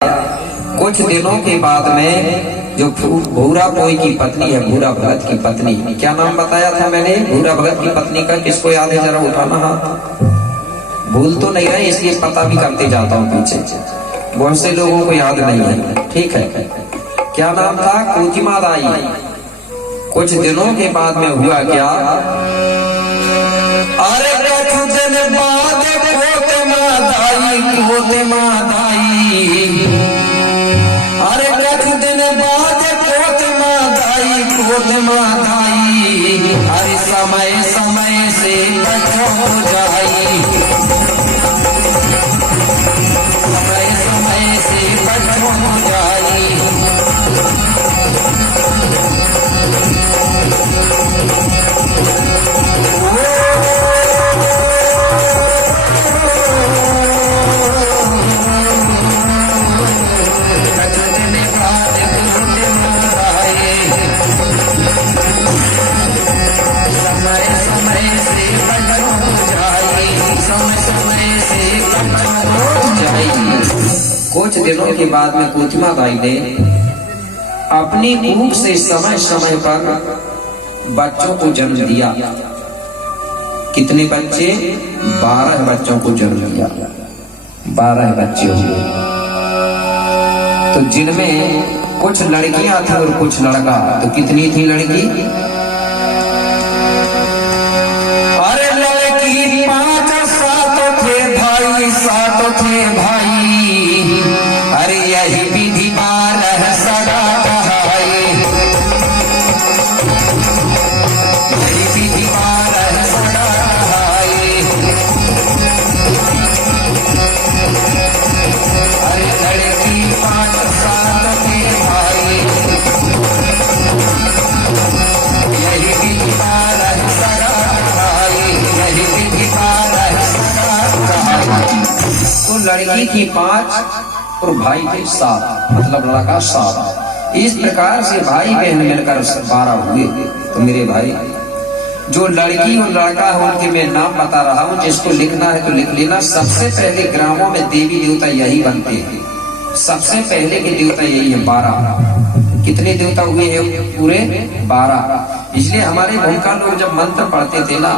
कुछ दिनों के बाद में जो भूरा पोई की पत्नी है, भूरा भगत की पत्नी, क्या नाम बताया था मैंने भूरा भगत की पत्नी का? किसको याद है? जरा उठाना हाथ। भूल तो नहीं रहे, इसलिए पता भी करते जाता हूँ पीछे, बहुत से लोगों को याद नहीं है। ठीक है, क्या नाम था? कोतिमा दाई। कुछ दिनों के बाद में हुआ क्या? अरे कुछ दिन बाद कोतिमा दाई, कोतिमा दाई, अरे कुछ दिन बाद कोतिमा दाई, कोतिमा दाई, अरे समय समय से बचो जाई, समय समय से बचो जाई। कुछ दिनों के बाद में कोतिमा दाई ने अपनी कूख से समय समय पर बच्चों को जन्म दिया। कितने बच्चे? 12 बच्चों को जन्म दिया। 12 बच्चे हुए, तो जिनमें कुछ लड़कियां थी और कुछ लड़का। तो कितनी थी लड़की? अरे लड़की 5, 7 थे भाई, 7 थे भाई। अरे यही विधि 12 सदा कहाई, यही विधि 12 सदा कहाई। अरे लड़की 5, 7 थे भाई, यही विधि 12 सदा कहाई, यही विधि 12 सदा कहाई। तो लड़की की 5 और भाई थे 7, मतलब लड़का 7। इस प्रकार से भाई बहन मिलकर 12 हुए। तो मेरे भाई, जो लड़की और लड़का है उनके मैं नाम बता रहा हूँ, जिसको लिखना है तो लिख लेना। सबसे पहले ग्रामों में देवी देवता यही बनते हैं, सबसे पहले के देवता यही है। 12 कितने देवता हुए हैं? पूरे 12। इसलिए हमारे भूमिका लोग जब मंत्र पढ़ते थे ना,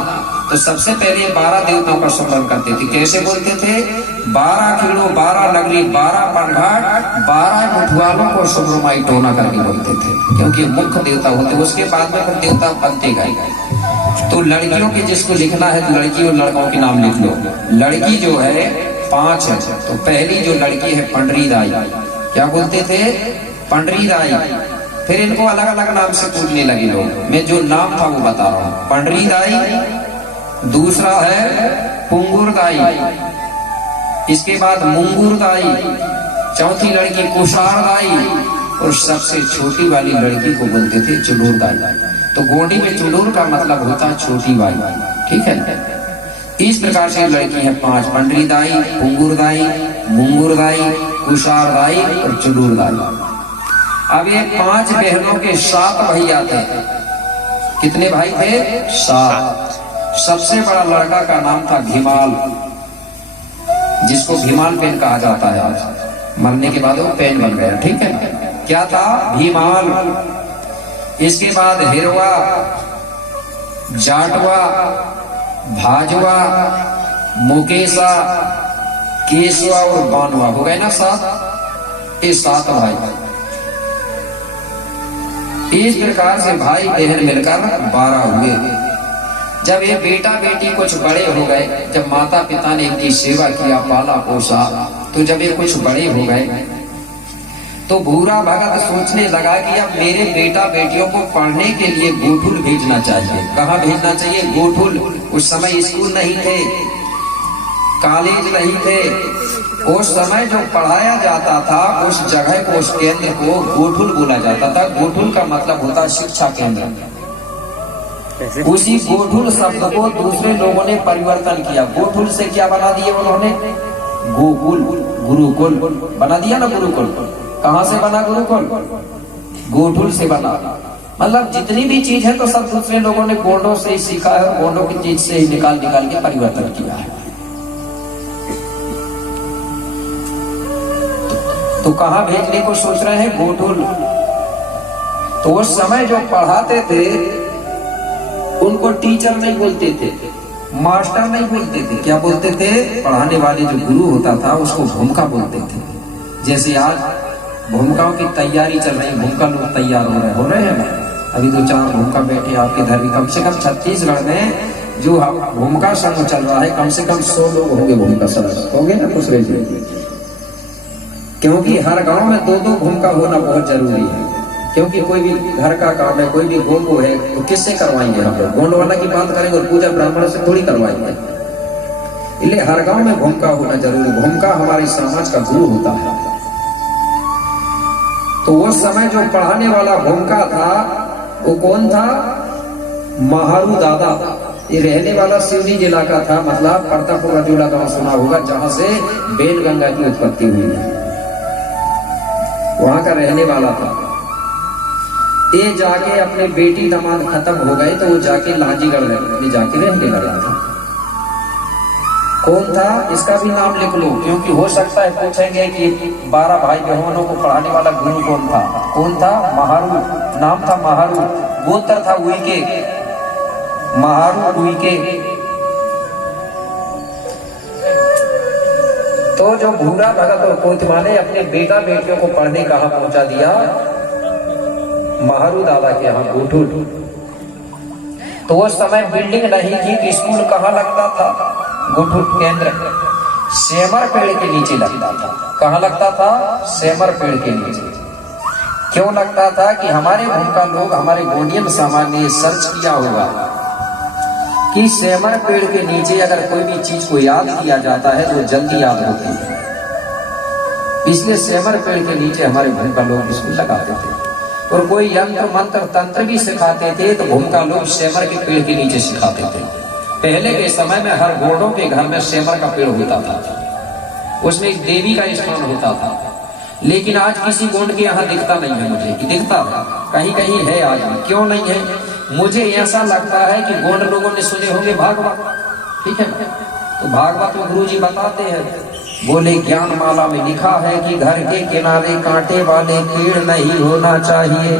तो सबसे पहले 12 देवताओं का स्मरण करते थे। कैसे बोलते थे? 12 किलो, 12 नगरी, 12 पनघाट, 12 मुठवालों को सुब्रमाई टोना करके बोलते थे, क्योंकि मुख्य देवता होते। उसके बाद में फिर देवता बनते गए। तो लड़कियों के जिसको लिखना है तो लड़की और लड़कों के नाम लिख लो। लड़की जो है 5 है, तो पहली जो लड़की है पंडरी दाई। क्या बोलते थे? पंडरी दाई। फिर इनको अलग अलग नाम से पूछने लगे लोग, मैं जो नाम था वो बता रहा हूँ। पंडरी दाई, दूसरा है पुंगुर दाई, इसके बाद मुंगुर दाई, चौथी लड़की कुशार दाई, और सबसे छोटी वाली लड़की को बोलते थे चुडूर दाई। तो गोंडी में चुडूर का मतलब होता है छोटी बाई। ठीक है, इस प्रकार से लड़की है 5, पंडरी दाई, पुंगुर दाई, मुंगुर दाई, कुशार दाई और चुडूर दाई। अब ये 5 बहनों के 7 भैया थे। कितने भाई थे? 7। सबसे बड़ा लड़का का नाम था भीमाल, जिसको भीमाल पेन कहा जाता है। आज मरने के बाद वो पेन बन गया। ठीक है, क्या था? भीमाल। इसके बाद हिरवा, जाटवा, भाजवा, मुकेशा, केशवा और बानवा। हो गए ना 7? ये 7 भाई। इस प्रकार से भाई बहन मिलकर 12 हुए। जब ये बेटा बेटी कुछ बड़े हो गए, जब माता पिता ने इनकी सेवा किया, पाला पोसा, तो जब ये कुछ बड़े हो गए तो भूरा भगत सोचने लगा कि अब मेरे बेटा बेटियों को पढ़ने के लिए गोठुल भेजना चाहिए। कहाँ भेजना चाहिए? गोठुल। उस समय स्कूल नहीं थे, कॉलेज नहीं थे। उस समय जो पढ़ाया जाता था उस जगह को, उस केंद्र को गोठुल बोला जाता था। गोठुल का मतलब होता है शिक्षा केंद्र। उसी गोठुल शब्द को दूसरे लोगों ने परिवर्तन किया। गोठुल से क्या बना दिया उन्होंने? गोकुल, गुरुकुल बना दिया ना। गुरुकुल कहाँ से बना? गुरुकुल गोठुल से बना। मतलब जितनी भी चीज है तो सब दूसरे लोगों ने गोंडों से ही सीखा है, गोंडों की चीज से ही निकाल के परिवर्तन किया है। तो कहाँ भेजने को सोच रहे हैं? गोठुल। तो उस समय जो पढ़ाते थे उनको टीचर नहीं बोलते थे, मास्टर नहीं बोलते थे, क्या बोलते थे? पढ़ाने वाले जो गुरु होता था उसको भूमिका बोलते थे। जैसे आज भूमिकाओं की तैयारी चल रही है, भूमिका लोग तैयार हो रहे हैं ना। अभी 2-4 भूमिका बैठे आपके इधर भी, कम से कम छत्तीसगढ़ में जो भूमिका संघ चल रहा है, कम से कम 100 लोग होंगे भूमिका सदस्य, होंगे ना कुछ रेजी। क्योंकि हर गांव में 2-2 भूमिका होना बहुत जरूरी है। क्योंकि कोई भी घर का काम है, कोई भी गोंड है, तो किससे करवाएंगे हम लोग? गोंड वाला की बात करेंगे और पूजा ब्राह्मण से थोड़ी करवाएंगे। इसलिए हर गांव में भूमिका होना जरूरी। भूमिका हमारे समाज का गुरु होता है। तो उस समय जो पढ़ाने वाला भूमिका था वो कौन था? महारू दादा। ये रहने वाला सिवनी जिला का था, मतलब प्रतापपुर अजोला गांव सुना होगा, जहां से बेलगंगा की उत्पत्ति हुई है, वहां का रहने वाला था। ये जाके अपने बेटी दामाद खत्म हो गए तो वो जाके लांजीगढ़ में जाके रहने लगा था। कौन था? इसका भी नाम लिख लो, क्योंकि हो सकता है पूछेंगे कि 12 भाई बहनों को पढ़ाने वाला गुरु कौन था? कौन था? महारू। नाम था महारू। गोत्र था उइके, महारू उइके। तो जो भूरा भगत और कोतवाल ने अपने बेटा बेटियों को पढ़ने कहाँ पहुंचा दिया? महारू दादा के यहाँ, गोठुल। तो उस समय बिल्डिंग नहीं थी कि स्कूल कहाँ लगता था? गोठुल केंद्र सेमर पेड़ के नीचे लगता था। कहाँ लगता था? सेमर पेड़ के नीचे। क्यों लगता था? कि हमारे भूमिका लोग, हमारे गोंडियन समाज ने सर्च किया होगा कि सेमर पेड़ के नीचे अगर कोई भी चीज को याद किया जाता है तो जल्दी याद होती है। इसलिए सेमर पेड़ के नीचे हमारे भूमिका लोग स्कूल लगाते थे। और कोई यंत्र मंत्र तंत्र भी सिखाते थे तो भूमिका लोग सेमर के पेड़ के नीचे सिखाते थे। पहले के समय में हर गोंडों के घर में सेमर का पेड़ होता था, उसमें एक देवी का स्थान होता था। लेकिन आज किसी गोंड के यहाँ दिखता नहीं है मुझे, कि दिखता था कहीं कहीं है आज भी। क्यों नहीं है? मुझे ऐसा लगता है कि गोंड लोगों ने सुने होंगे भागवत, ठीक है? तो भागवत में गुरु जी बताते हैं, बोले ज्ञान माला में लिखा है कि घर के किनारे कांटे वाले पेड़ नहीं होना चाहिए।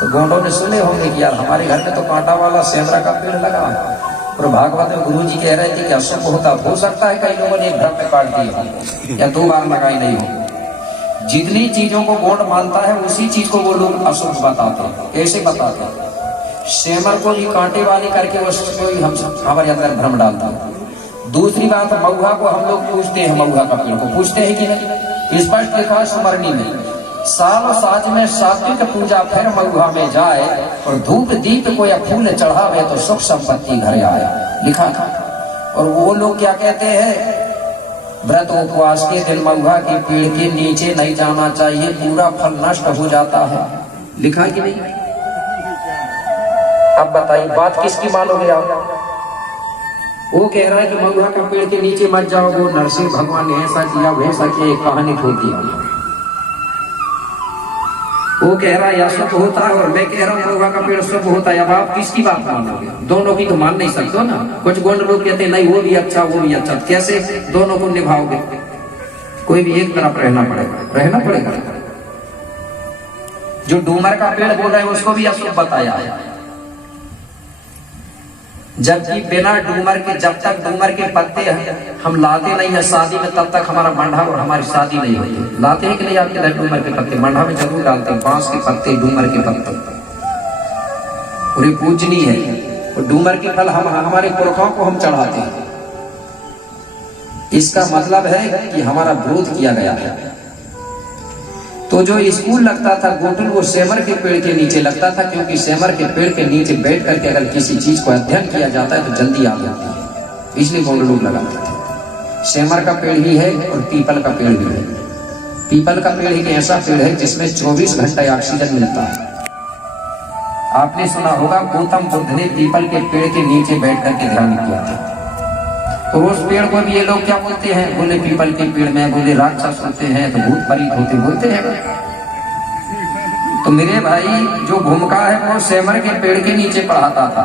तो गोंडों ने सुने होंगे कि यार हमारे घर में तो कांटा वाला सेमरा का पेड़ लगा है। और भागवत में गुरु जी कह रहे थे कि अशुभ होता, हो सकता है कई लोगों ने एक घर में काट दिया या 2 बार लगाई नहीं हो। जितनी चीजों को गोंड मानता है उसी चीज को वो लोग अशुभ बताते हैं। कैसे बताते हैं? सेमर को भी कांटे वाली करके उसको हम हमारे अंदर भ्रम डालता है। दूसरी बात, महुआ को हम लोग पूछते हैं, महुआ का पेड़ को पूछते हैं कि नहीं? स्पष्ट लिखा है सुमरनी में, साल साज में सात्विक पूजा फिर महुआ में जाए, और धूप दीप को या फूल चढ़ावे तो सुख संपत्ति घर आए, लिखा था। और वो लोग क्या कहते हैं? व्रत उपवास के दिन महुआ के पेड़ के नीचे नहीं जाना चाहिए, पूरा फल नष्ट हो जाता है, लिखा कि नहीं? अब बताइए बात किसकी मानोगे आप? वो कह रहा है कि महुआ का पेड़ के नीचे मत जाओ, वो नरसिंह भगवान ने ऐसा किया वैसा किया, एक कहानी खोल दिया। वो कह रहा है अशुभ होता है और मैं कह रहा हूँ महुआ का पेड़ शुभ होता है। अब आप किसकी बात मानोगे? दोनों की तो मान नहीं सकते ना। कुछ गोंड लोग कहते हैं नहीं वो भी अच्छा वो भी अच्छा, कैसे दोनों को निभाओगे? कोई भी एक तरफ रहना पड़ेगा। जो डूमर का पेड़ बोल रहे हैं उसको भी अशुभ बताया है, जबकि बिना डूमर के, जब तक डूमर के पत्ते हम लाते नहीं है शादी में, तब तक हमारा मंडा और हमारी शादी नहीं होती। लाते हैं कि नहीं आपके घर डूमर के पत्ते? मंडा में जरूर डालते हैं, बांस के पत्ते, डूमर के पत्ते, पूरी पूजनी है। और डूमर के फल हम हमारे पुरखों को हम चढ़ाते हैं। इसका मतलब है कि हमारा विरोध किया गया है। तो जो स्कूल लगता था गोठुल, वो सेमर के पेड़ के नीचे लगता था, क्योंकि सेमर के पेड़ के नीचे बैठ करके अगर किसी चीज को अध्ययन किया जाता है तो जल्दी याद होती है, इसलिए गोंड लोग लगाते थे। सेमर का पेड़ भी है और पीपल का पेड़ भी है। पीपल का पेड़ एक ऐसा पेड़ है जिसमें 24 घंटे ऑक्सीजन मिलता है। आपने सुना होगा गौतम बुद्ध ने पीपल के पेड़ के नीचे बैठ करके ध्यान किया था। और उस पेड़ को भी ये लोग क्या बोलते हैं? बोले पीपल के पेड़ में बोले राक्षस होते हैं, तो भूत प्रेत होते बोलते हैं। तो मेरे भाई जो भूमिका है वो सेमर के पेड़ के नीचे पढ़ाता था।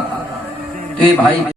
तो ये भाई